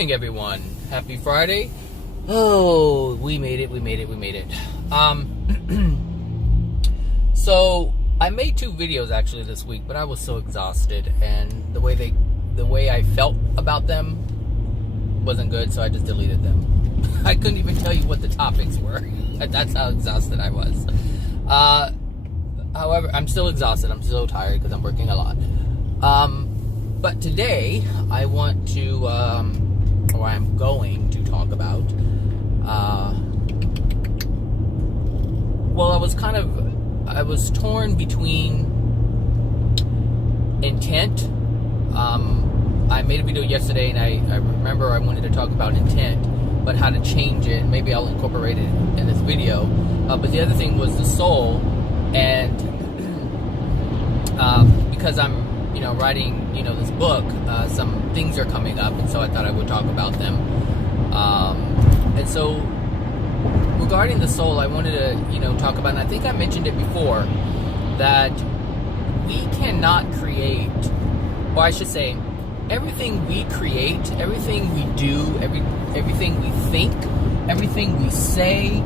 morning, everyone. Happy Friday. Oh, we made it. So I made 2 videos actually this week, but I was so exhausted, and the way I felt about them wasn't good, so I just deleted them. I couldn't even tell you what the topics were. That's how exhausted I was. However, I'm still exhausted. I'm so tired because I'm working a lot. But today I want to, or I'm going to talk about, well, I was torn between intent. I made a video yesterday, and I remember I wanted to talk about intent, but how to change it. Maybe I'll incorporate it in this video. But the other thing was the soul, and because I'm writing this book, some things are coming up, and so I thought I would talk about them. And so regarding the soul, I wanted to talk about, and I think I mentioned it before, that we cannot create, or I should say, everything we create, everything we do, everything we think, everything we say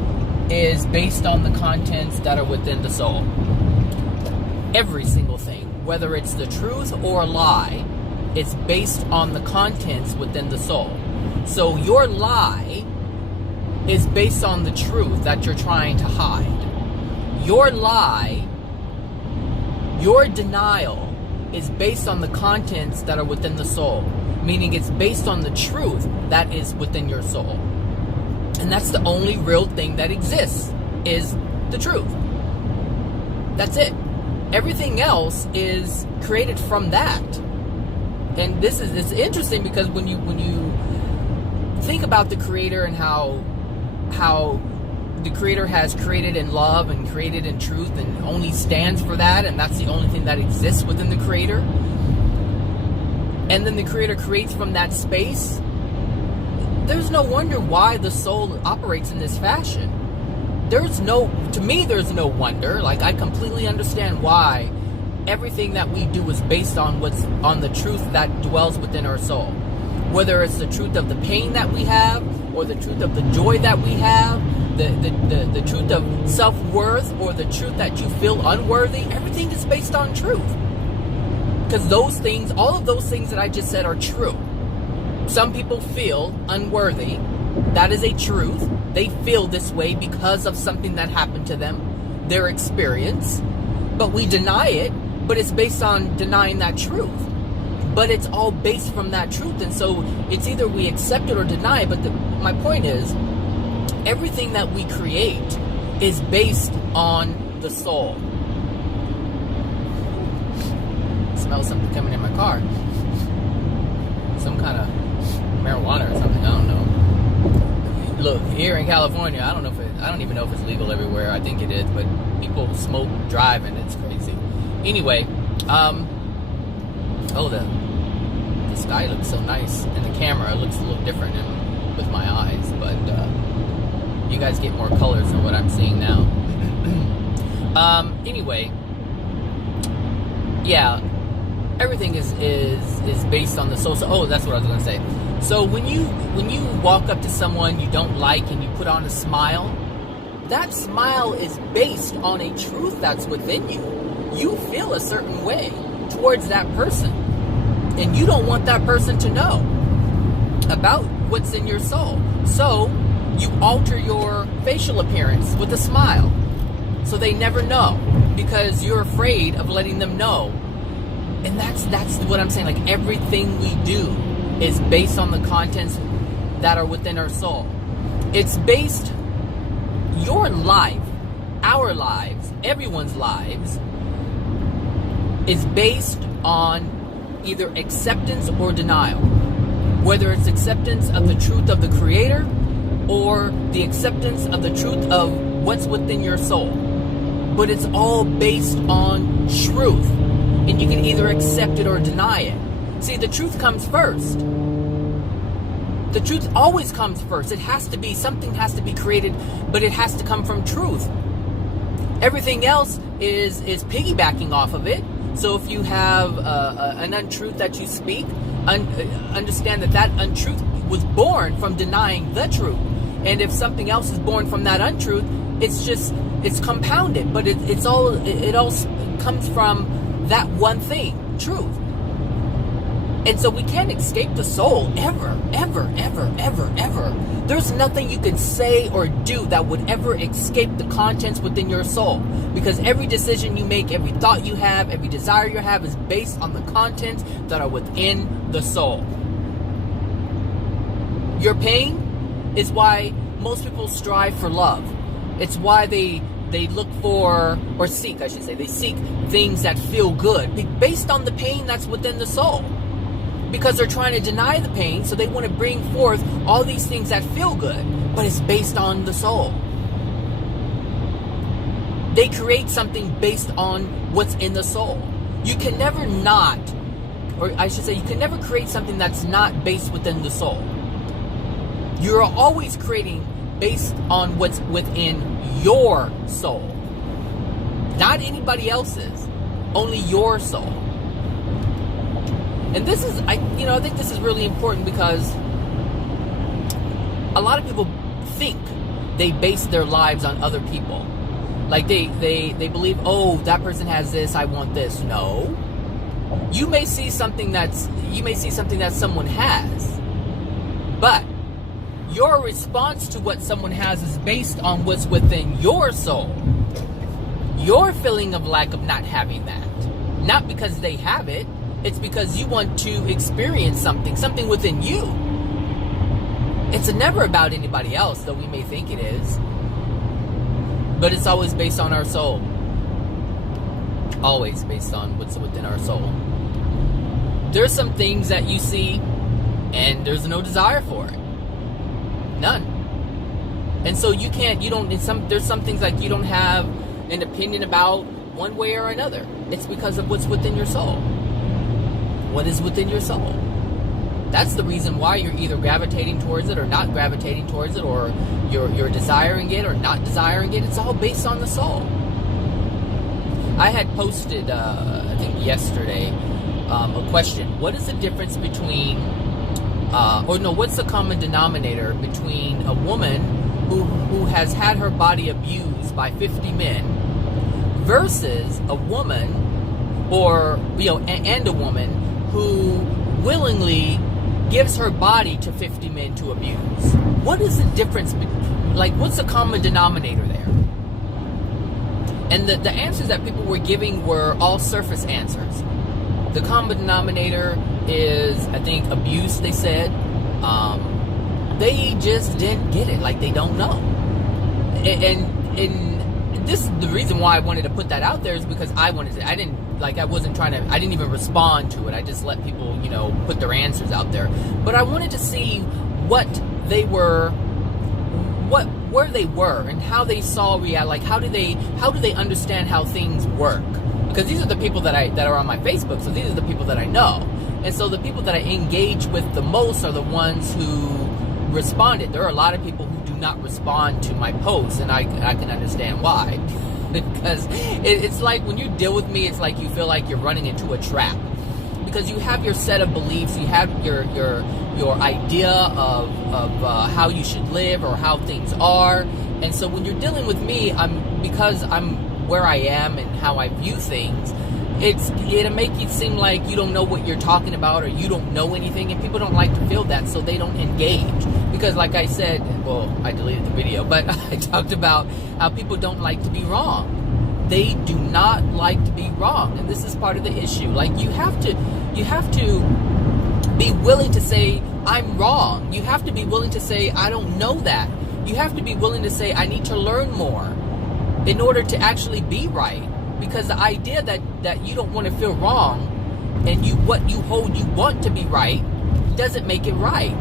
is based on the contents that are within the soul. Every single thing, whether it's the truth or a lie, it's based on the contents within the soul. So your lie is based on the truth that you're trying to hide. Your lie, your denial, is based on the contents that are within the soul, meaning it's based on the truth that is within your soul. And that's the only real thing that exists, is the truth. That's it. Everything else is created from that. And it's interesting because when you think about the Creator and how the Creator has created in love and created in truth and only stands for that, and that's the only thing that exists within the Creator, and then the Creator creates from that space, there's no wonder why the soul operates in this fashion. To me, there's no wonder. Like, I completely understand why everything that we do is based on on the truth that dwells within our soul. Whether it's the truth of the pain that we have, or the truth of the joy that we have, the truth of self-worth, or the truth that you feel unworthy, everything is based on truth. Because those things, all of those things that I just said are true. Some people feel unworthy. That is a truth. They feel this way because of something that happened to them, their experience. But we deny it, but it's based on denying that truth. But it's all based from that truth, and so it's either we accept it or deny it. But my point is, everything that we create is based on the soul. I smell something coming in my car. Some kind of marijuana or something, I don't know. Look, here in California, I don't even know if it's legal everywhere. I think it is, but people smoke driving. It's crazy. Anyway, the sky looks so nice in the camera. It looks a little different with my eyes, but you guys get more colors than what I'm seeing now. Anyway, yeah, everything is based on the soul. So, that's what I was going to say. So when you walk up to someone you don't like and you put on a smile, that smile is based on a truth that's within you. You feel a certain way towards that person, and you don't want that person to know about what's in your soul. So you alter your facial appearance with a smile, so they never know, because you're afraid of letting them know. And that's what I'm saying. Like, everything we do is based on the contents that are within our soul. It's based, your life, our lives, everyone's lives, is based on either acceptance or denial. Whether it's acceptance of the truth of the Creator, or the acceptance of the truth of what's within your soul. But it's all based on truth. And you can either accept it or deny it. See, the truth comes first. The truth always comes first. Something has to be created, but it has to come from truth. Everything else is piggybacking off of it. So if you have an untruth that you speak, understand that untruth was born from denying the truth. And if something else is born from that untruth, it's compounded, but it all comes from that one thing, truth. And so we can't escape the soul ever, ever, ever, ever, ever. There's nothing you can say or do that would ever escape the contents within your soul. Because every decision you make, every thought you have, every desire you have is based on the contents that are within the soul. Your pain is why most people strive for love. It's why they look for, or seek, I should say, they seek things that feel good based on the pain that's within the soul. Because they're trying to deny the pain, so they want to bring forth all these things that feel good, but it's based on the soul. They create something based on what's in the soul. You can never not, or I should say, you can never create something that's not based within the soul. You're always creating based on what's within your soul. Not anybody else's, only your soul. And this is, I think this is really important because a lot of people think they base their lives on other people. Like they believe, oh, that person has this, I want this. No. You may see something that someone has, but your response to what someone has is based on what's within your soul. Your feeling of lack of not having that. Not because they have it. It's because you want to experience something within you. It's never about anybody else, though we may think it is. But it's always based on our soul. Always based on what's within our soul. There's some things that you see, and there's no desire for it. None. And so there's some things like you don't have an opinion about one way or another. It's because of what's within your soul. What is within your soul? That's the reason why you're either gravitating towards it or not gravitating towards it, or you're desiring it or not desiring it. It's all based on the soul. I had posted, I think yesterday, a question. What is the difference between, what's the common denominator between a woman who has had her body abused by 50 men versus a woman, and a woman who willingly gives her body to 50 men to abuse? What is the difference? What's the common denominator there? And the answers that people were giving were all surface answers. The common denominator is, I think, abuse, they said. They just didn't get it. They don't know. And this is the reason why I wanted to put that out there, is because I didn't even respond to it. I just let people, put their answers out there. But I wanted to see where they were and how they saw reality. How do they understand how things work? Because these are the people that are on my Facebook, so these are the people that I know. And so the people that I engage with the most are the ones who responded. There are a lot of people who do not respond to my posts, and I can understand why. Because it's like when you deal with me, it's like you feel like you're running into a trap. Because you have your set of beliefs, you have your idea of how you should live or how things are. And so when you're dealing with me, because I'm where I am and how I view things, it'll make it seem like you don't know what you're talking about, or you don't know anything, and people don't like to feel that, so they don't engage. Because like I said, well, I deleted the video, but I talked about how people don't like to be wrong. They do not like to be wrong, and this is part of the issue. You have to be willing to say, I'm wrong. You have to be willing to say, I don't know that. You have to be willing to say, I need to learn more in order to actually be right. Because the idea that you don't want to feel wrong, and what you hold you want to be right, doesn't make it right.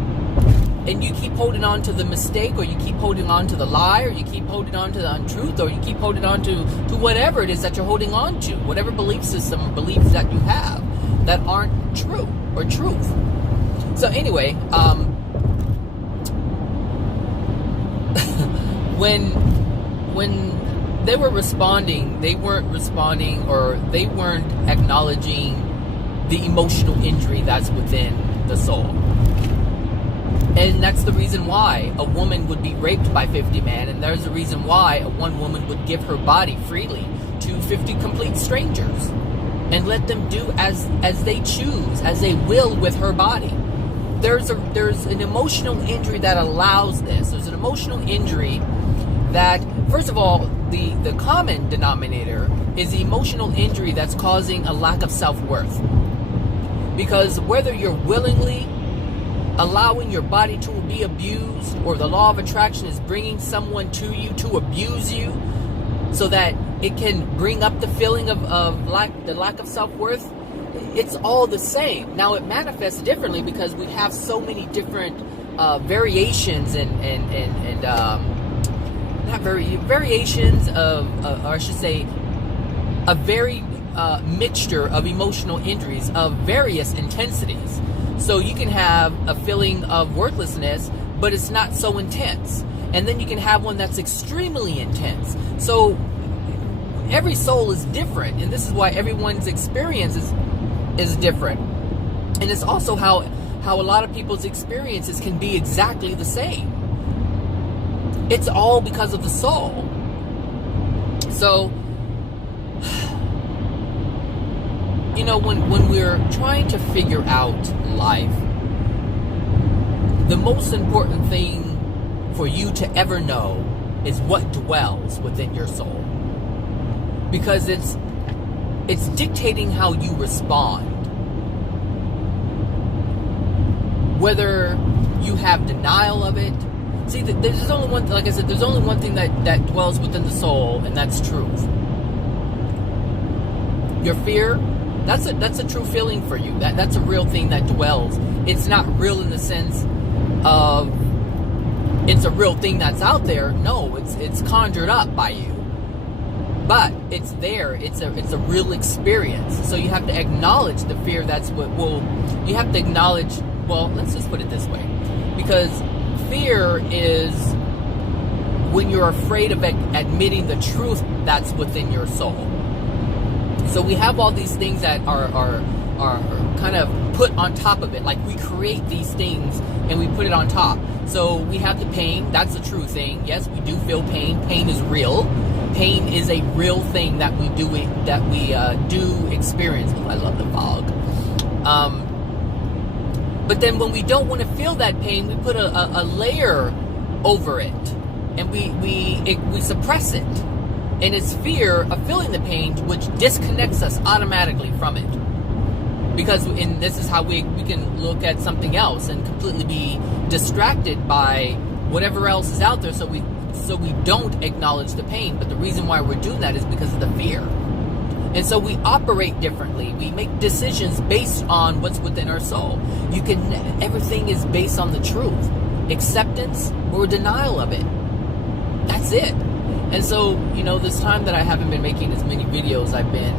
And you keep holding on to the mistake, or you keep holding on to the lie, or you keep holding on to the untruth, or you keep holding on to whatever it is that you're holding on to, whatever belief system or beliefs that you have that aren't true or truth. So anyway, when they were responding, they weren't responding, or they weren't acknowledging the emotional injury that's within the soul. And that's the reason why a woman would be raped by 50 men, and there's a reason why one woman would give her body freely to 50 complete strangers and let them do as they choose, as they will with her body. There's an emotional injury that allows this. There's an emotional injury that, first of all, the common denominator is the emotional injury that's causing a lack of self-worth. Because whether you're willingly allowing your body to be abused, or the law of attraction is bringing someone to you to abuse you so that it can bring up the feeling of the lack of self-worth, it's all the same. Now, it manifests differently because we have so many different variations variations of, or I should say, a very mixture of emotional injuries of various intensities. So you can have a feeling of worthlessness, but it's not so intense. And then you can have one that's extremely intense. So every soul is different, and this is why everyone's experience is different. And it's also how a lot of people's experiences can be exactly the same. It's all because of the soul. So, you know, when we're trying to figure out life, the most important thing for you to ever know is what dwells within your soul. Because it's dictating how you respond. Whether you have denial of it. See, there's only one, like I said, there's only one thing that dwells within the soul, and that's truth. Your fear, that's a true feeling for you. That's a real thing that dwells. It's not real in the sense of it's a real thing that's out there. No, it's conjured up by you. But it's there. It's a real experience. So you have to acknowledge the fear. That's what you have to acknowledge. Well, let's just put it this way, because fear is when you're afraid of admitting the truth that's within your soul. So we have all these things that are kind of put on top of it. Like, we create these things and we put it on top. So we have the pain. That's a true thing. Yes, we do feel pain. Pain is real. Pain is a real thing that we do experience. Oh, I love the fog. But then when we don't want to feel that pain, we put a layer over it, and we suppress it. And it's fear of feeling the pain which disconnects us automatically from it. Because this is how we can look at something else and completely be distracted by whatever else is out there, so we don't acknowledge the pain. But the reason why we're doing that is because of the fear. And so we operate differently. We make decisions based on what's within our soul. Everything is based on the truth. Acceptance or denial of it. That's it. And so, you know, this time that I haven't been making as many videos, I've been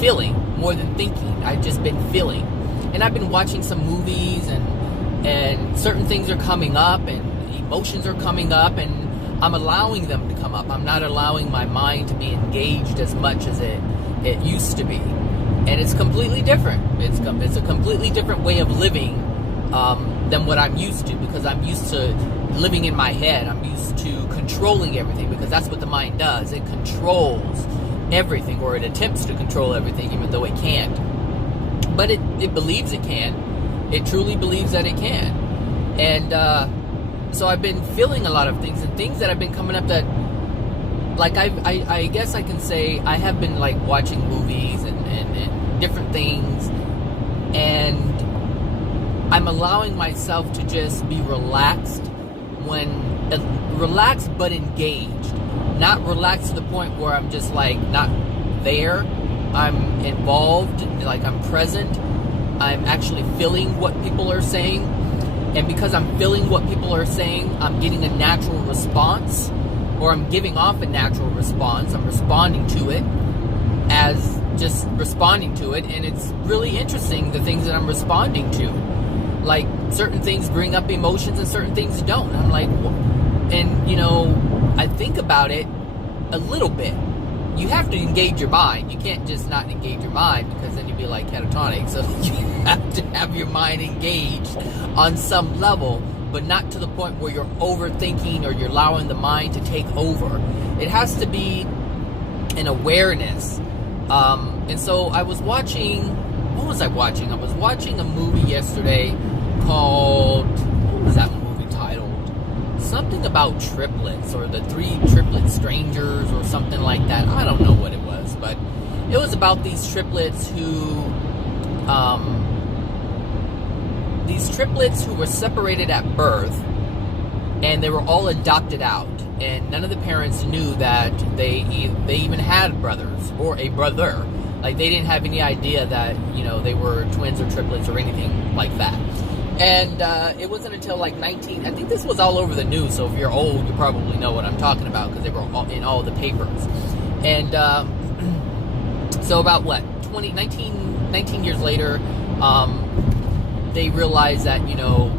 feeling more than thinking. I've just been feeling. And I've been watching some movies, and certain things are coming up, and emotions are coming up, and I'm allowing them to come up. I'm not allowing my mind to be engaged as much as it used to be. And it's completely different. It's a completely different way of living than what I'm used to, because I'm used to living in my head. I'm used to controlling everything, because that's what the mind does. It controls everything, or it attempts to control everything, even though it can't. But it believes it can. It truly believes that it can. And so I've been feeling a lot of things, and things that have been coming up that, like, I guess I can say I have been, like, watching movies and different things, and I'm allowing myself to just be relaxed but engaged. Not relaxed to the point where I'm just, like, not there. I'm involved, like, I'm present. I'm actually feeling what people are saying. And because I'm feeling what people are saying, I'm getting a natural response, or I'm giving off a natural response. I'm responding to it as just responding to it. And it's really interesting, the things that I'm responding to. Like, certain things bring up emotions and certain things don't. I'm like, and, you know, I think about it a little bit. you have to engage your mind. You can't just not engage your mind, because then you'd be like catatonic. So you have to have your mind engaged on some level, but not to the point where you're overthinking or you're allowing the mind to take over. It has to be an awareness. And so I was watching, what was I watching? I was watching a movie yesterday called, what was that movie titled? Something about triplets, or the 3 triplet strangers, or something like that. I don't know what it was, but it was about these triplets who were separated at birth, and they were all adopted out, and none of the parents knew that they even had brothers or a brother. Like, they didn't have any idea that, you know, they were twins or triplets or anything like that. And it wasn't until like I think this was all over the news, so if you're old, you probably know what I'm talking about, because they were in all the papers. And so about 19 years later, they realized that, you know,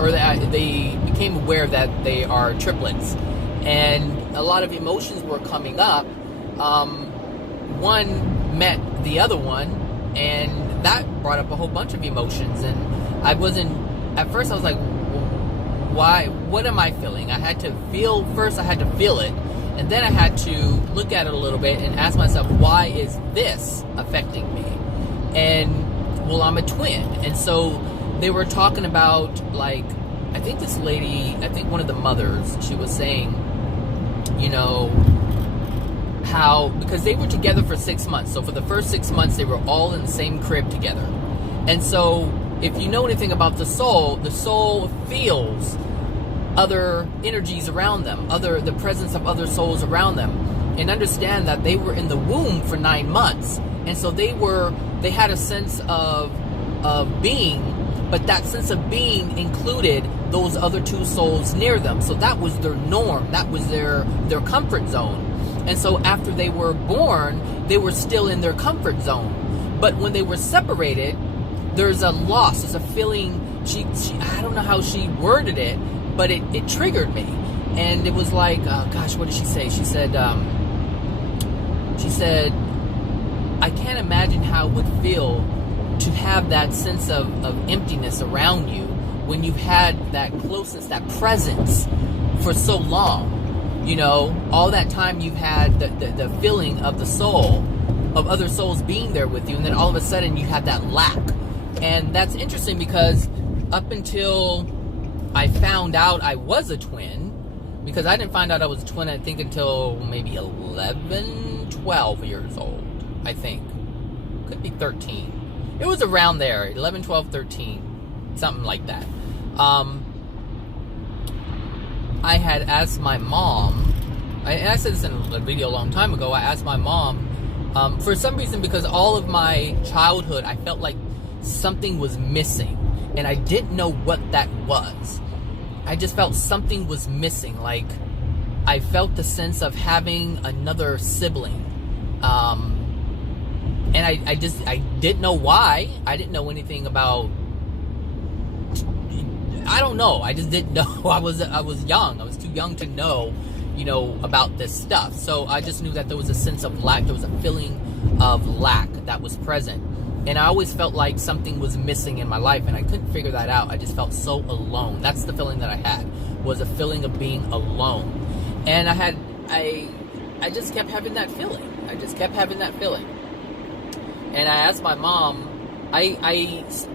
or that they became aware that they are triplets. And a lot of emotions were coming up. One met the other one, and that brought up a whole bunch of emotions. And at first I was like, why, what am I feeling? I had to feel it, and then I had to look at it a little bit and ask myself, why is this affecting me? And, well, I'm a twin. And so they were talking about, like, I think this lady, one of the mothers, she was saying, you know, how, because they were together for 6 months. So for the first 6 months, they were all in the same crib together. And so if you know anything about the soul feels other energies around them, the presence of other souls around them, and understand that they were in the womb for 9 months. And so they had a sense of being, but that sense of being included those other 2 souls near them. So that was their norm. That was their comfort zone. And so after they were born, they were still in their comfort zone. But when they were separated, there's a loss, there's a feeling. She I don't know how she worded it, but it triggered me. And it was like, gosh, what did she say? She said, I can't imagine how it would feel to have that sense of emptiness around you when you've had that closeness, that presence for so long. You know, all that time you've had the feeling of the soul, of other souls being there with you, and then all of a sudden you have that lack. And that's interesting, because up until I found out I was a twin, because I didn't find out I was a twin, I think, until maybe 11, 12 years old, I think. Could be 13. It was around there, 11, 12, 13, something like that. I had asked my mom, I said this in a video a long time ago, I asked my mom, for some reason, because all of my childhood, I felt like something was missing, and I didn't know what that was. I just felt something was missing, like I felt the sense of having another sibling. And I didn't know why. I didn't know anything about, I don't know. I just didn't know. I was young. I was too young to know, you know, about this stuff. So I just knew that there was a sense of lack. There was a feeling of lack that was present. And I always felt like something was missing in my life, and I couldn't figure that out. I just felt so alone. That's the feeling that I had, was a feeling of being alone. And I just kept having that feeling. And I asked my mom,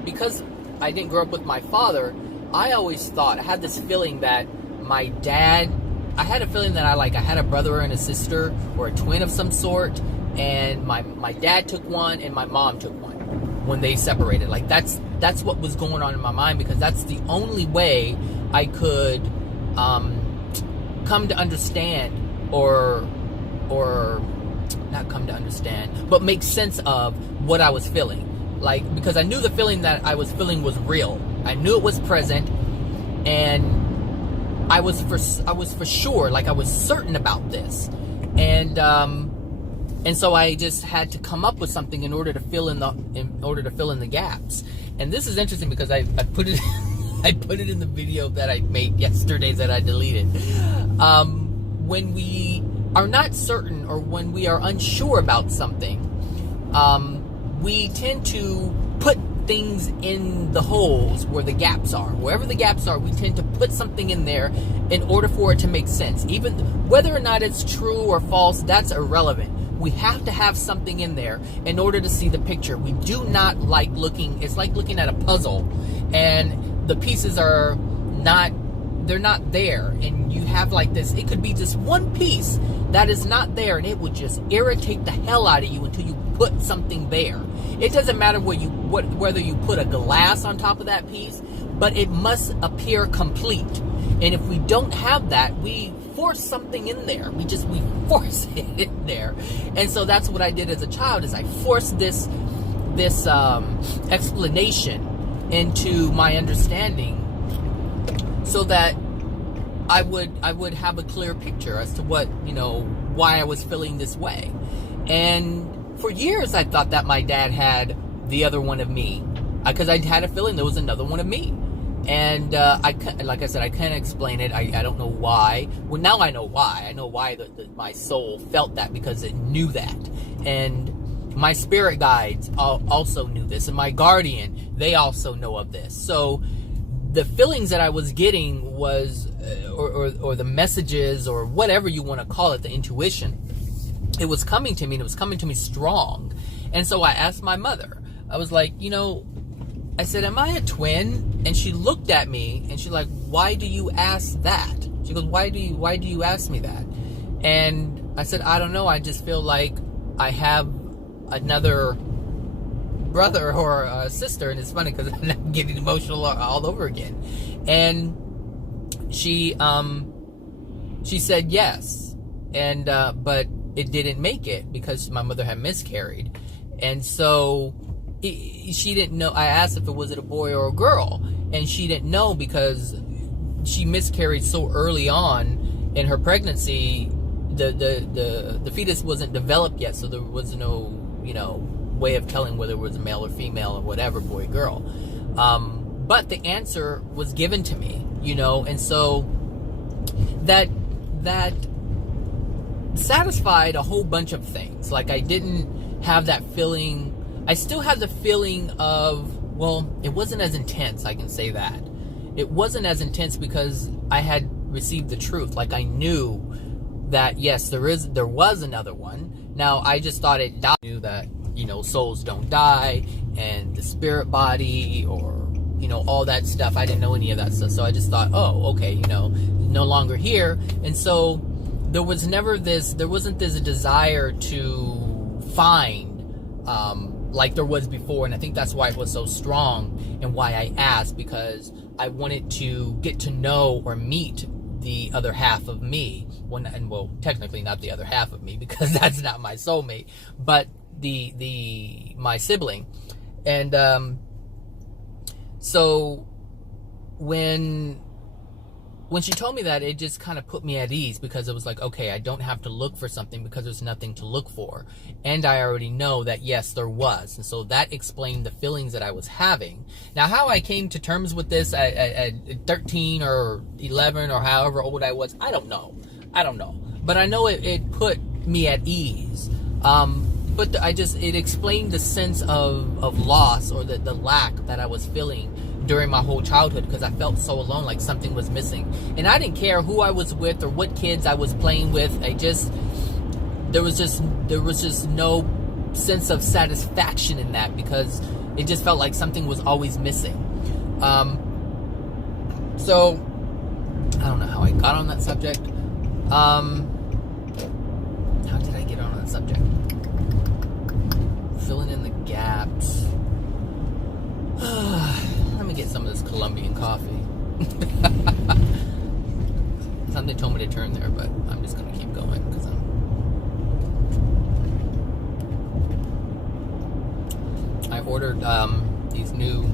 because I didn't grow up with my father, I always thought, I had this feeling that my dad, I had a feeling that I had a brother and a sister, or a twin of some sort, and my dad took one and my mom took one when they separated. Like, that's what was going on in my mind, because that's the only way I could come to understand, or not come to understand, but make sense of what I was feeling. Like, because I knew the feeling that I was feeling was real. I knew it was present, and I was for sure, like I was certain about this. And so I just had to come up with something in order to fill in the gaps. And this is interesting, because I put it I put it in the video that I made yesterday that I deleted. When are not certain, or when we are unsure about something, we tend to put things in the holes where the gaps are. Wherever the gaps are, we tend to put something in there in order for it to make sense. Even whether or not it's true or false, that's irrelevant. We have to have something in there in order to see the picture. We do not like looking, it's like looking at a puzzle and the pieces are not, they're not there, and you have like this, it could be just one piece that is not there, and it would just irritate the hell out of you until you put something there. It doesn't matter whether you put a glass on top of that piece, but it must appear complete. And if we don't have that, we force something in there. We force it in there. And so that's what I did as a child, is I forced this explanation into my understanding, so that I would have a clear picture as to what, why I was feeling this way. And for years I thought that my dad had the other one of me, because I had a feeling there was another one of me. And like I said, I can't explain it. I don't know why. Well, now I know why. I know why my soul felt that, because it knew that. And my spirit guides also knew this, and my guardian, they also know of this. So the feelings that I was getting was, or the messages, or whatever you want to call it, the intuition, it was coming to me, and it was coming to me strong. And so I asked my mother, I was like, I said, am I a twin? And she looked at me and she's like, why do you ask that? She goes, why do you ask me that? And I said, I don't know. I just feel like I have another brother or a sister. And it's funny because I'm getting emotional all over again. And she said yes. And, but it didn't make it because my mother had miscarried. And so she didn't know. I asked if it was a boy or a girl, and she didn't know because she miscarried so early on in her pregnancy. The fetus wasn't developed yet, so there was no way of telling whether it was a male or female or whatever, boy or girl. But the answer was given to me, and so that satisfied a whole bunch of things. Like, I didn't have that feeling. I still have the feeling of, well, it wasn't as intense, I can say that. It wasn't as intense because I had received the truth. Like, I knew that, yes, there was another one. Now, I just thought it died. I knew that, souls don't die, and the spirit body, or, all that stuff. I didn't know any of that stuff. So I just thought, oh, okay, no longer here. And so there wasn't this desire to find, like there was before. And I think that's why it was so strong, and why I asked, because I wanted to get to know or meet the other half of me. Well, technically not the other half of me, because that's not my soulmate, but my sibling. And so when she told me that, it just kind of put me at ease, because it was like, okay, I don't have to look for something because there's nothing to look for. And I already know that, yes, there was. And so that explained the feelings that I was having. Now, how I came to terms with this at 13 or 11 or however old I was, I don't know. But I know it put me at ease. But it explained the sense of loss, or the lack that I was feeling during my whole childhood, because I felt so alone, like something was missing. And I didn't care who I was with or what kids I was playing with. There was just no sense of satisfaction in that, because it just felt like something was always missing. So I don't know how I got on that subject. How did I get on that subject? Filling in the gaps. Let me get some of this Colombian coffee. Something told me to turn there, but I'm just going to keep going because I ordered these new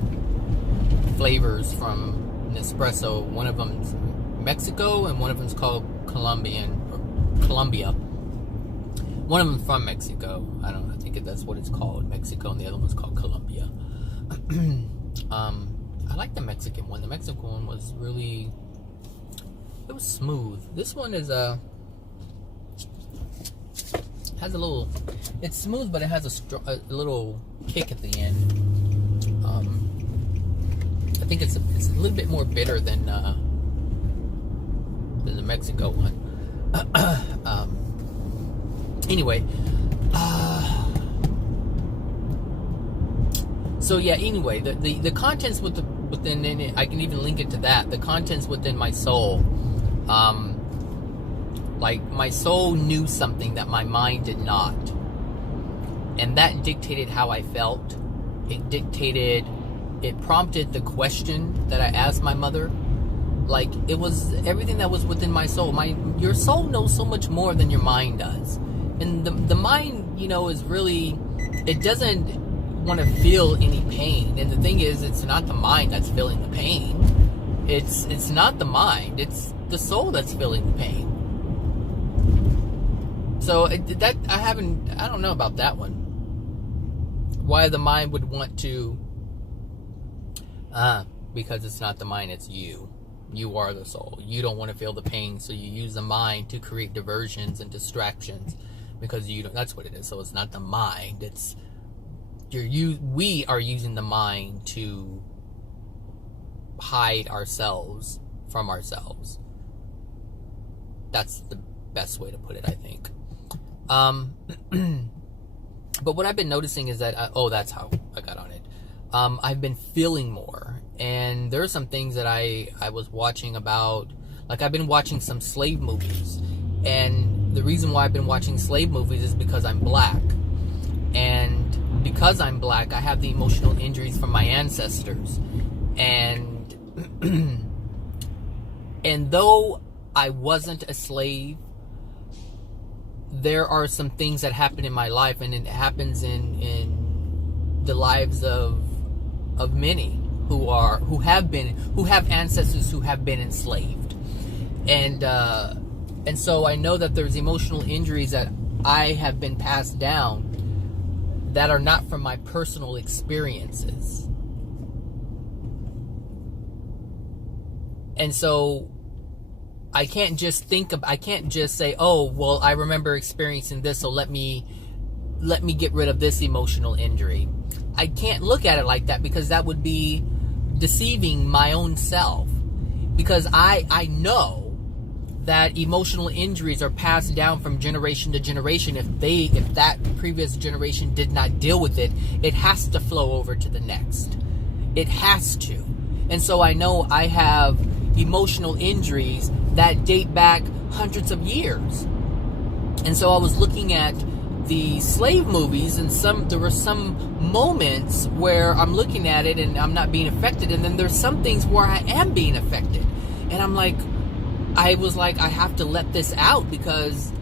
flavors from Nespresso. One of them's Mexico, and one of them's called Colombia. One of them's from Mexico. I don't know. I think that's what it's called, Mexico, and the other one's called Colombia. I like the Mexican one. The Mexican one was really, it was smooth. This one is has a little. It's smooth, but it has a little kick at the end. I think it's a little bit more bitter than the Mexico one. Anyway, so yeah. Anyway, the contents within it, I can even link it to that. The contents within my soul, like my soul knew something that my mind did not, and that dictated how I felt. It prompted the question that I asked my mother. Like, it was everything that was within my soul. Your soul knows so much more than your mind does. And the mind, is really, it doesn't want to feel any pain. And the thing is, it's not the mind that's feeling the pain. It's not the mind. It's the soul that's feeling the pain. So I don't know about that one. Why the mind would want to, because it's not the mind, it's you. You are the soul. You don't want to feel the pain, so you use the mind to create diversions and distractions, because that's what it is. So it's not the mind, it's we are using the mind to hide ourselves from ourselves. That's the best way to put it, I think. But what I've been noticing is that that's how I got on it. I've been feeling more, and there are some things that I was watching about, like I've been watching some slave movies, and the reason why I've been watching slave movies is because I'm black, and because I'm black, I have the emotional injuries from my ancestors, and and though I wasn't a slave, there are some things that happen in my life, and it happens in the lives of many who have ancestors who have been enslaved, and so I know that there's emotional injuries that I have been passed down that are not from my personal experiences, and so I can't just say, oh, well, I remember experiencing this, so let me get rid of this emotional injury. I can't look at it like that, because that would be deceiving my own self. Because I know that emotional injuries are passed down from generation to generation. If that previous generation did not deal with it, it has to flow over to the next. It has to. And so I know I have emotional injuries that date back hundreds of years. And so I was looking at the slave movies, and there were some moments where I'm looking at it and I'm not being affected, and then there's some things where I am being affected, and I was like, I have to let this out, because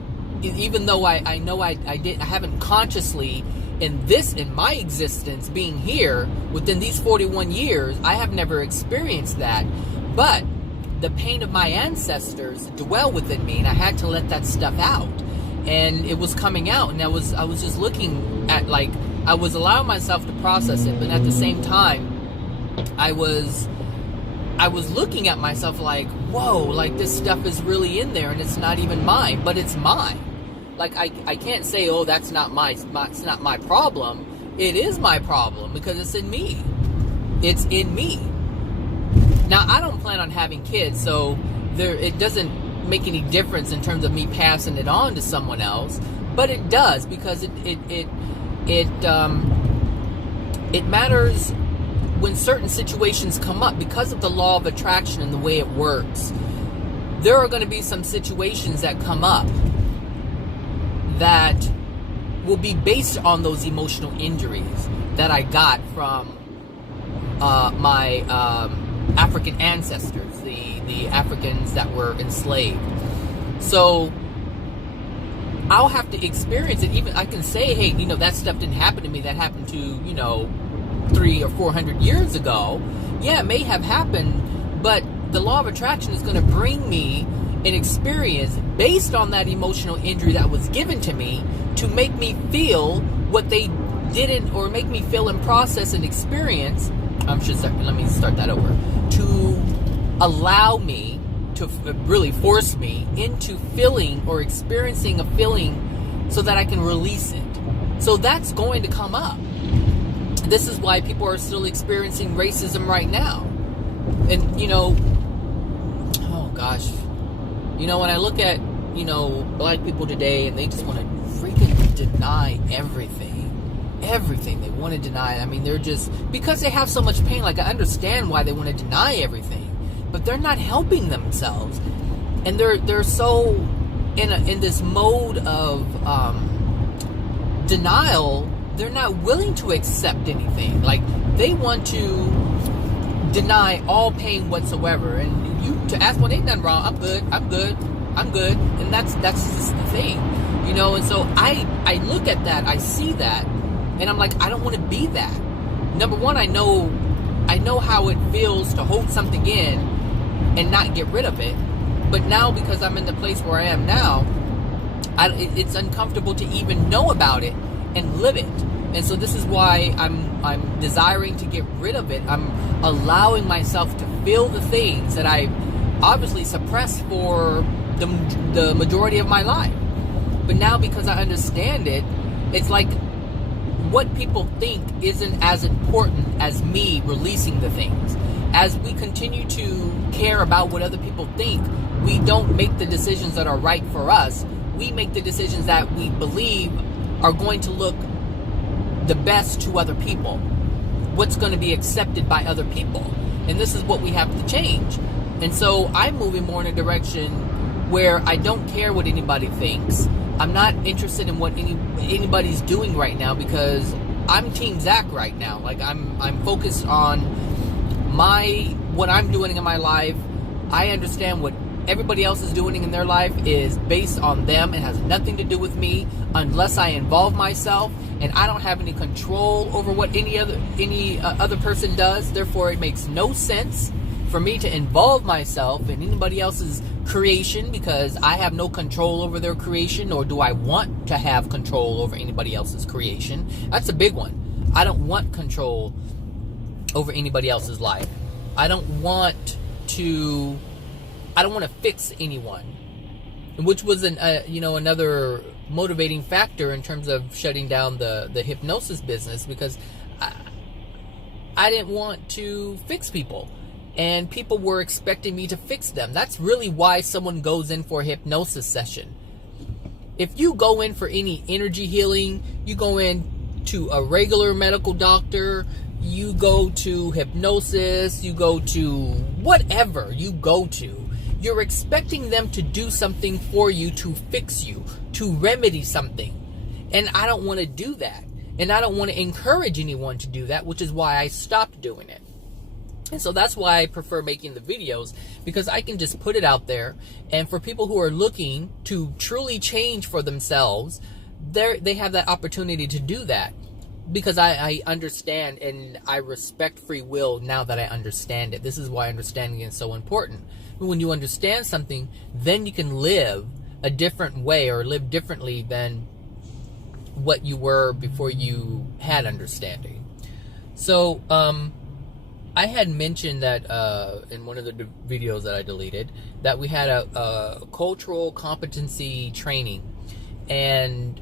even though I know I haven't consciously in my existence being here within these 41 years, I have never experienced that, but the pain of my ancestors dwell within me, and I had to let that stuff out. And it was coming out, and I was just looking at, like, I was allowing myself to process it, but at the same time, I was looking at myself like, whoa, like this stuff is really in there, and it's not even mine, but it's mine. Like I can't say, oh, it's not my problem. It is my problem, because it's in me. It's in me. Now, I don't plan on having kids, so it doesn't make any difference in terms of me passing it on to someone else, but it does, because it matters when certain situations come up, because of the law of attraction and the way it works. There are going to be some situations that come up that will be based on those emotional injuries that I got from my African ancestors, the Africans that were enslaved. So I'll have to experience it. Even I can say, hey, that stuff didn't happen to me. That happened to 300 or 400 years ago. Yeah, it may have happened, but the law of attraction is going to bring me an experience based on that emotional injury that was given to me, to make me feel what they didn't, or make me feel and process and experience. Let me start that over. To allow me, to really force me into feeling or experiencing a feeling so that I can release it. So that's going to come up. This is why people are still experiencing racism right now. And, oh gosh, when I look at, black people today, and they just want to freaking deny everything. Everything they want to deny. I mean, they're just, because they have so much pain. Like, I understand why they want to deny everything, but they're not helping themselves, and they're so in this mode of denial. They're not willing to accept anything. Like, they want to deny all pain whatsoever. And you to ask, well, ain't nothing wrong. I'm good. And that's just the thing, And so I look at that, I see that, and I'm like, I don't want to be that. Number one, I know how it feels to hold something in and not get rid of it. But now, because I'm in the place where I am now, it's uncomfortable to even know about it and live it. And so this is why I'm desiring to get rid of it. I'm allowing myself to feel the things that I obviously suppressed for the majority of my life. But now, because I understand it, it's like what people think isn't as important as me releasing the things. As we continue to care about what other people think, we don't make the decisions that are right for us. We make the decisions that we believe are going to look the best to other people. What's going to be accepted by other people. And this is what we have to change. And so I'm moving more in a direction where I don't care what anybody thinks. I'm not interested in what anybody's doing right now, because I'm Team Zach right now. Like, I'm focused on what I'm doing in my life. I understand what everybody else is doing in their life is based on them. It has nothing to do with me unless I involve myself, and I don't have any control over what any other person does. Therefore, it makes no sense for me to involve myself in anybody else's creation, because I have no control over their creation, nor do I want to have control over anybody else's creation. That's a big one. I don't want control over anybody else's life. I don't want to fix anyone, which was another motivating factor in terms of shutting down the hypnosis business, because I didn't want to fix people. And people were expecting me to fix them. That's really why someone goes in for a hypnosis session. If you go in for any energy healing, you go in to a regular medical doctor, you go to hypnosis, you go to whatever you go to, you're expecting them to do something for you, to fix you, to remedy something. And I don't want to do that. And I don't want to encourage anyone to do that, which is why I stopped doing it. And so that's why I prefer making the videos, because I can just put it out there. And for people who are looking to truly change for themselves, they have that opportunity to do that. Because I understand and I respect free will now that I understand it. This is why understanding is so important. When you understand something, then you can live a different way, or live differently than what you were before you had understanding. So, I had mentioned that in one of the videos that I deleted, that we had a cultural competency training, and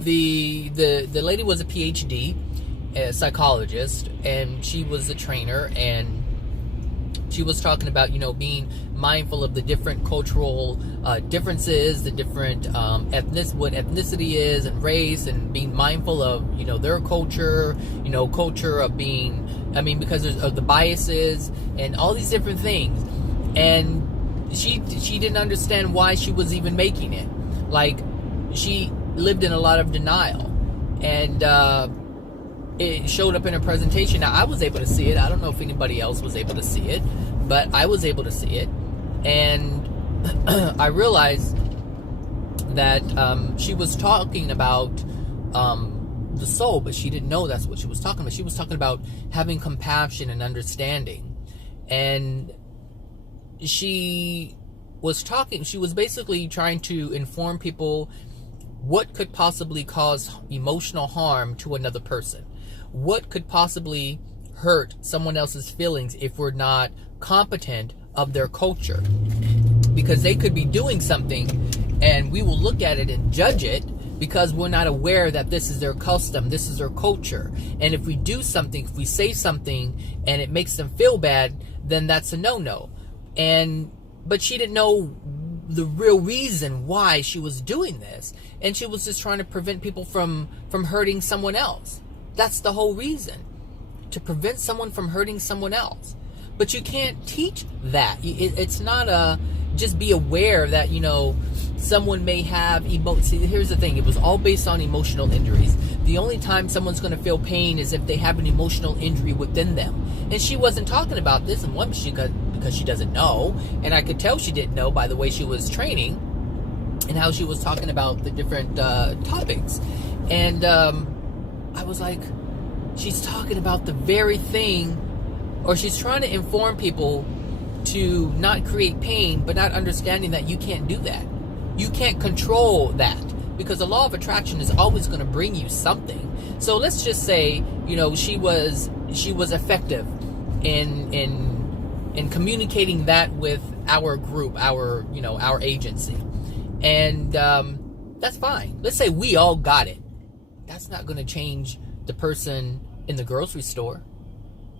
the lady was a PhD, a psychologist, and she was a trainer, and she was talking about being mindful of the different cultural differences, the different what ethnicity is, and race, and being mindful of their culture, culture of being, because of the biases and all these different things. And she didn't understand why she was even making it. Like, she lived in a lot of denial, and it showed up in her presentation. Now, I was able to see it. I don't know if anybody else was able to see it, but I was able to see it. And I realized that she was talking about the soul, but she didn't know that's what she was talking about. She was talking about having compassion and understanding. And she was basically trying to inform people what could possibly cause emotional harm to another person. What could possibly hurt someone else's feelings if we're not competent of their culture, because they could be doing something And we will look at it and judge it because we're not aware that this is their custom, this is their culture. And if we do something, if we say something and it makes them feel bad, then that's a no-no. But she didn't know the real reason why she was doing this. And she was just trying to prevent people from hurting someone else. That's the whole reason. To prevent someone from hurting someone else. But you can't teach that. It's not just be aware that, someone may have See, here's the thing. It was all based on emotional injuries. The only time someone's going to feel pain is if they have an emotional injury within them. And she wasn't talking about this, and one, because she doesn't know. And I could tell she didn't know by the way she was training and how she was talking about the different topics. And I was like, she's talking about the very thing, or she's trying to inform people to not create pain, but not understanding that you can't do that. You can't control that, because the law of attraction is always going to bring you something. So let's just say, she was effective in communicating that with our group, our agency, and that's fine. Let's say we all got it. That's not going to change the person in the grocery store.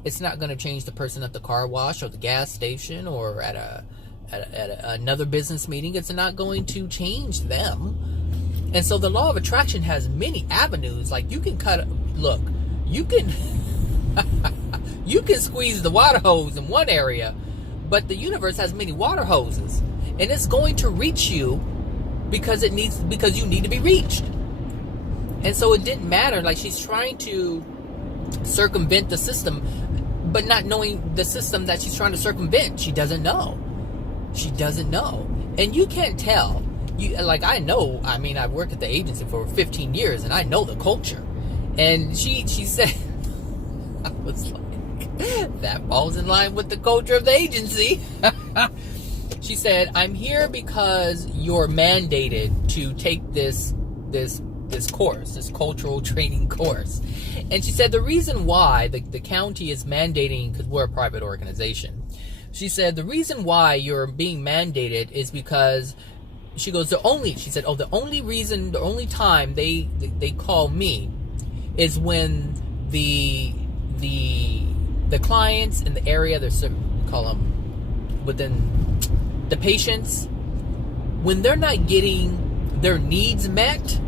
It's not going to change the person at the car wash or the gas station or at another business meeting. It's not going to change them. And so the law of attraction has many avenues. Like you can you can you can squeeze the water hose in one area, but the universe has many water hoses, and it's going to reach you because you need to be reached. And so it didn't matter. Like she's trying to circumvent the system, but not knowing the system that she's trying to circumvent. She doesn't know. And you can't tell. I know. I mean, I've worked at the agency for 15 years, and I know the culture. And she said, I was like, that falls in line with the culture of the agency. She said, I'm here because you're mandated to take this course, this cultural training course. And she said the reason why the county is mandating, because we're a private organization, she said the reason why you're being mandated is because, she goes, the only time they call me is when the clients in the area, call them within the patients, when they're not getting their needs met,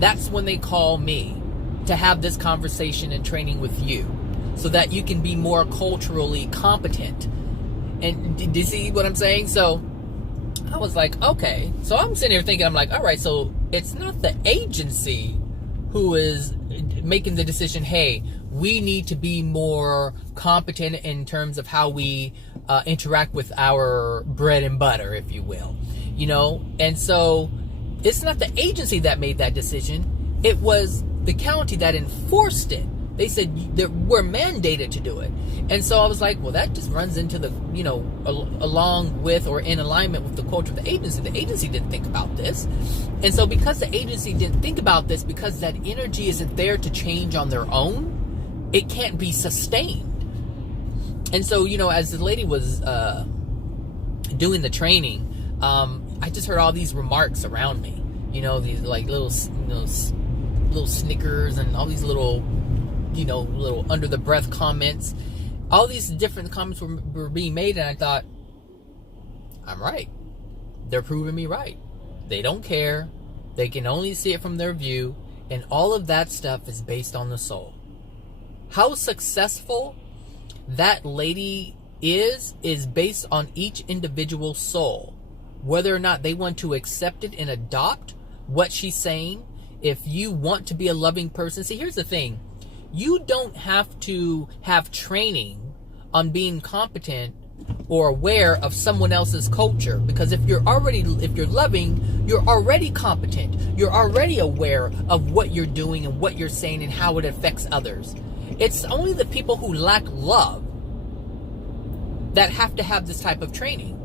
that's when they call me to have this conversation and training with you so that you can be more culturally competent. And do you see what I'm saying? So I was like, okay. So I'm sitting here thinking, I'm like, all right, so it's not the agency who is making the decision, hey, we need to be more competent in terms of how we interact with our bread and butter, if you will. And so it's not the agency that made that decision. It was the county that enforced it. They said we're mandated to do it. And so I was like, well, that just runs into the, along with or in alignment with the culture of the agency. The agency didn't think about this. And so because the agency didn't think about this, because that energy isn't there to change on their own, it can't be sustained. And so, as the lady was doing the training, I just heard all these remarks around me. These like little snickers and all these little under the breath comments. All these different comments were being made, and I thought, I'm right. They're proving me right. They don't care. They can only see it from their view, and all of that stuff is based on the soul. How successful that lady is based on each individual soul. Whether or not they want to accept it and adopt what she's saying. If you want to be a loving person, see, here's the thing. You don't have to have training on being competent or aware of someone else's culture, because if you're loving, you're already competent. You're already aware of what you're doing and what you're saying and how it affects others. It's only the people who lack love that have to have this type of training.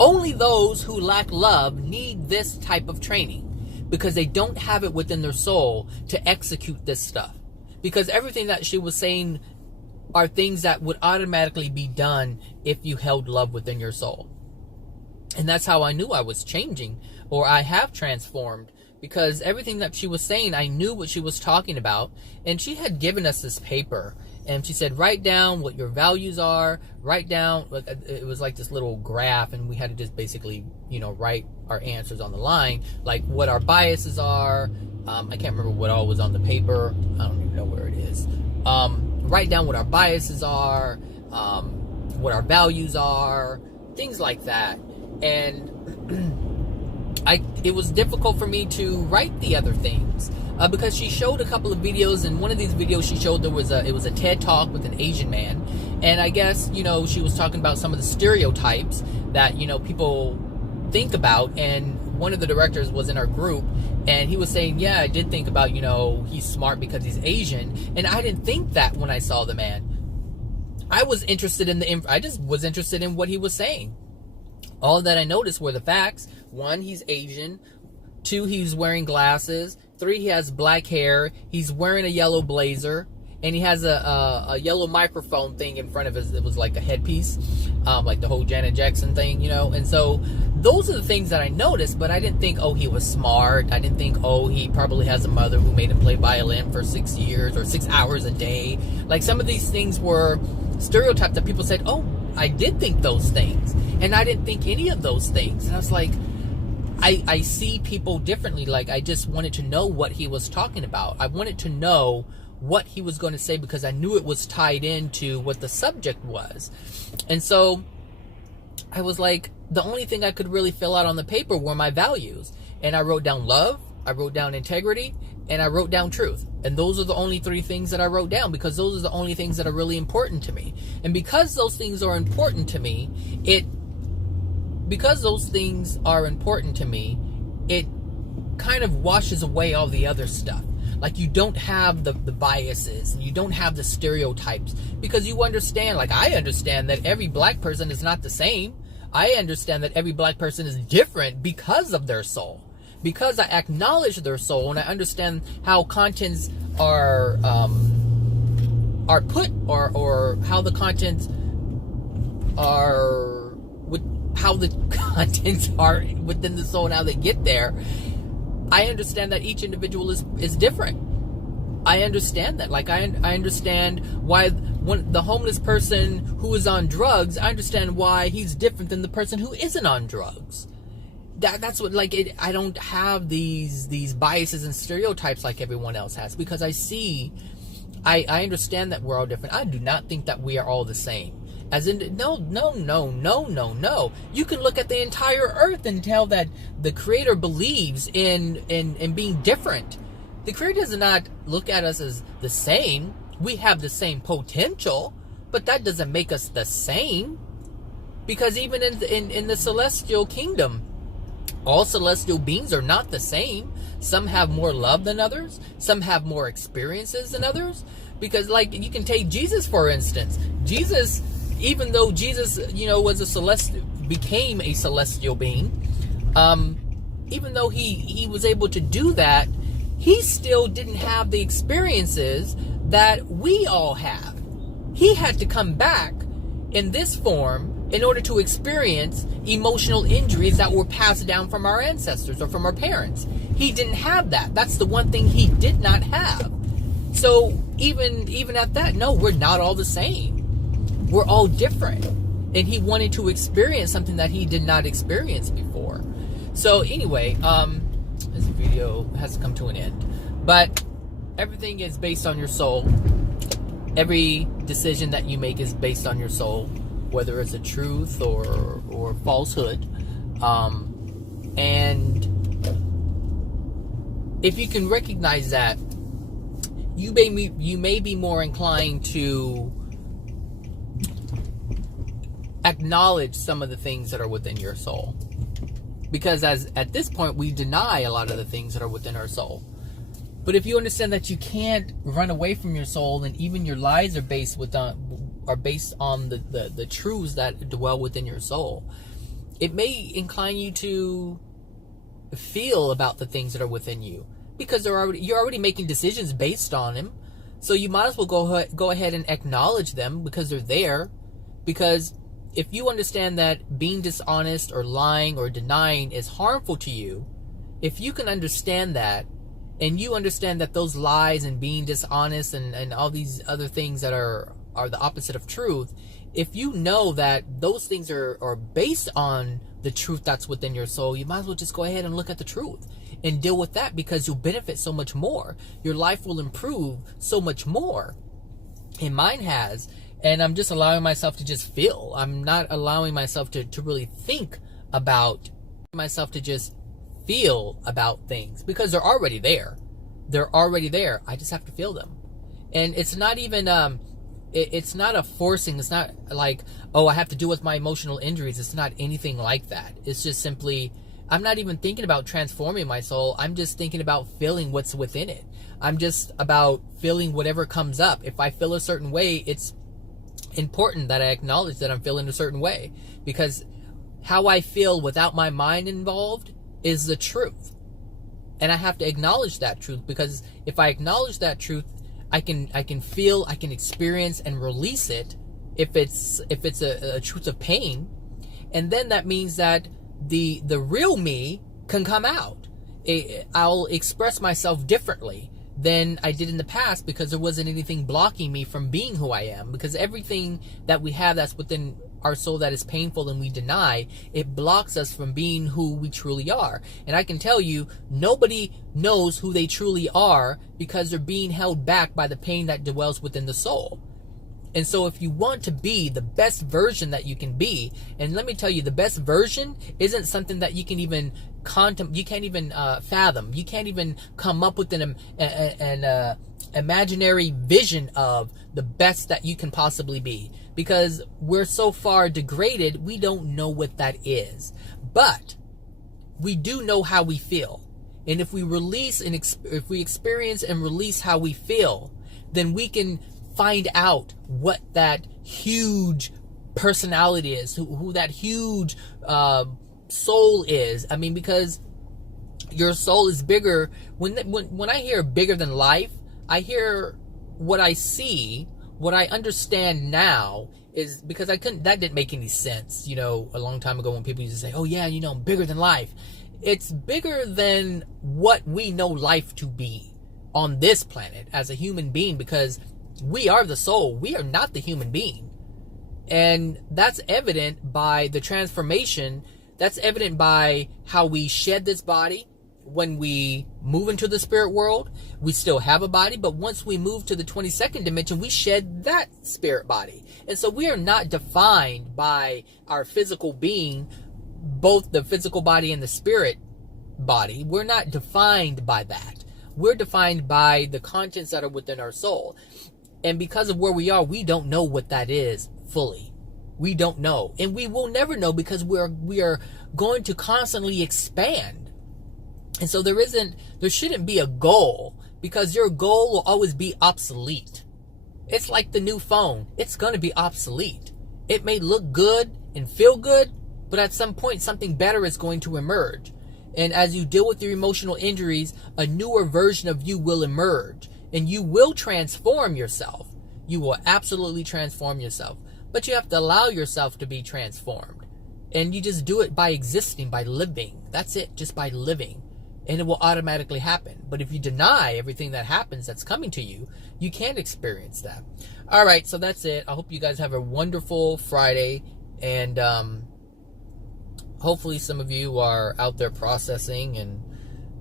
Only those who lack love need this type of training, because they don't have it within their soul to execute this stuff. Because everything that she was saying are things that would automatically be done if you held love within your soul. And that's how I knew I was changing, or I have transformed, because everything that she was saying, I knew what she was talking about. And she had given us this paper, and she said, write down what your values are, write down, it was like this little graph, and we had to just basically, write our answers on the line, like what our biases are. I can't remember what all was on the paper. I don't even know where it is. Write down what our biases are, what our values are, things like that. And it was difficult for me to write the other things, because she showed a couple of videos, and one of these videos she showed, it was a TED Talk with an Asian man, and I guess, she was talking about some of the stereotypes that, people think about, and one of the directors was in our group, and he was saying, yeah, I did think about, he's smart because he's Asian, and I didn't think that when I saw the man. I was interested I just was interested in what he was saying. All that I noticed were the facts. 1, he's Asian. 2, he's wearing glasses. 3, he has black hair. He's wearing a yellow blazer. And he has a yellow microphone thing in front of his. It was like a headpiece, like the whole Janet Jackson thing, And so those are the things that I noticed, but I didn't think, oh, he was smart. I didn't think, oh, he probably has a mother who made him play violin for 6 years or 6 hours a day. Like, some of these things were stereotypes that people said, oh, I did think those things. And I didn't think any of those things. And I was like, I see people differently. Like, I just wanted to know what he was talking about. I wanted to know what he was going to say, because I knew it was tied into what the subject was. And so I was like, the only thing I could really fill out on the paper were my values. And I wrote down love, I wrote down integrity, and I wrote down truth. And those are the only 3 things that I wrote down, because those are the only things that are really important to me. And because those things are important to me, it kind of washes away all the other stuff. Like, you don't have the biases, and you don't have the stereotypes, because you understand, like I understand, that every black person is not the same. I understand that every black person is different because of their soul. Because I acknowledge their soul, and I understand how contents are put, or how the contents are, how the contents are within the soul and how they get there. I understand that each individual is different. I understand that. Like, I understand why when the homeless person who is on drugs, I understand why he's different than the person who isn't on drugs. That's what, like, I don't have these biases and stereotypes like everyone else has, because I understand that we're all different. I do not think that we are all the same. As in, no. You can look at the entire earth and tell that the Creator believes in being different. The Creator does not look at us as the same. We have the same potential, but that doesn't make us the same. Because even in the celestial kingdom, all celestial beings are not the same. Some have more love than others. Some have more experiences than others. Because, like, you can take Jesus, for instance. Jesus, even though Jesus, became a celestial being, even though he was able to do that, he still didn't have the experiences that we all have. He had to come back in this form in order to experience emotional injuries that were passed down from our ancestors or from our parents. He didn't have that. That's the one thing he did not have. So even at that, no, we're not all the same. We're all different. And he wanted to experience something that he did not experience before. So anyway, this video has come to an end. But everything is based on your soul. Every decision that you make is based on your soul, whether it's a truth or falsehood. And if you can recognize that, you may be more inclined to acknowledge some of the things that are within your soul. Because at this point, we deny a lot of the things that are within our soul. But if you understand that you can't run away from your soul, and even your lies are based on the truths that dwell within your soul, it may incline you to feel about the things that are within you, because you're already making decisions based on them. So you might as well go ahead and acknowledge them, because they're there. Because if you understand that being dishonest or lying or denying is harmful to you, if you can understand that, and you understand that those lies and being dishonest and all these other things that are the opposite of truth, if you know that those things are based on the truth that's within your soul, you might as well just go ahead and look at the truth and deal with that, because you'll benefit so much more. Your life will improve so much more. And mine has. And I'm just allowing myself to just feel. I'm not allowing myself to really think about myself, to just feel about things, because they're already there. They're already there. I just have to feel them. And it's not even it's not a forcing. It's not like, oh, I have to deal with my emotional injuries. It's not anything like that. It's just simply, I'm not even thinking about transforming my soul. I'm just thinking about feeling what's within it. I'm just about feeling whatever comes up. If I feel a certain way, it's important that I acknowledge that I'm feeling a certain way, because how I feel without my mind involved is the truth. And I have to acknowledge that truth, because if I acknowledge that truth, I can feel, I can experience and release it if it's a truth of pain. And then that means that the real me can come out. I'll express myself differently than I did in the past, because there wasn't anything blocking me from being who I am. Because everything that we have that's within our soul that is painful and we deny, it blocks us from being who we truly are. And I can tell you, nobody knows who they truly are, because they're being held back by the pain that dwells within the soul. And so if you want to be the best version that you can be, and let me tell you, the best version isn't something that you can even you can't even fathom. You can't even come up with an imaginary vision of the best that you can possibly be, because we're so far degraded, we don't know what that is. But we do know how we feel. And if we release and if we experience and release how we feel, then we can find out what that huge personality is, who that huge soul is. I mean, because your soul is bigger. When I hear bigger than life, I hear what I see, what I understand now is, because that didn't make any sense, a long time ago, when people used to say, oh yeah, I'm bigger than life. It's bigger than what we know life to be on this planet as a human being, because we are the soul. We are not the human being. And that's evident by the transformation. That's evident by how we shed this body. When we move into the spirit world, we still have a body, but once we move to the 22nd dimension, we shed that spirit body. And so we are not defined by our physical being, both the physical body and the spirit body. We're not defined by that. We're defined by the contents that are within our soul. And because of where we are, we don't know what that is fully. We don't know. And we will never know, because we are going to constantly expand. And so there shouldn't be a goal, because your goal will always be obsolete. It's like the new phone. It's going to be obsolete. It may look good and feel good, but at some point something better is going to emerge. And as you deal with your emotional injuries, a newer version of you will emerge. And you will transform yourself. You will absolutely transform yourself. But you have to allow yourself to be transformed. And you just do it by existing, by living. That's it, just by living. And it will automatically happen. But if you deny everything that happens that's coming to you, you can't experience that. All right, so that's it. I hope you guys have a wonderful Friday. And hopefully some of you are out there processing and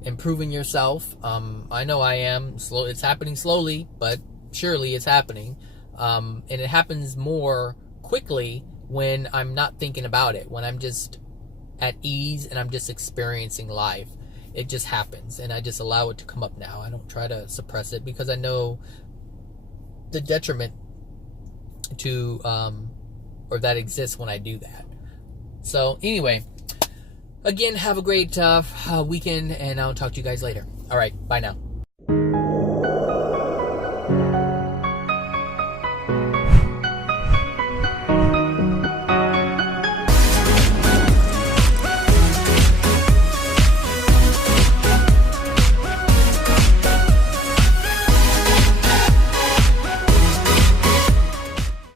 improving yourself. I know I am. It's happening slowly, but surely it's happening. And it happens more quickly when I'm not thinking about it, when I'm just at ease and I'm just experiencing life. It just happens, and I just allow it to come up now. I don't try to suppress it, because I know the detriment to or that exists when I do that. So anyway, again, have a great weekend, and I'll talk to you guys later. All right, bye now.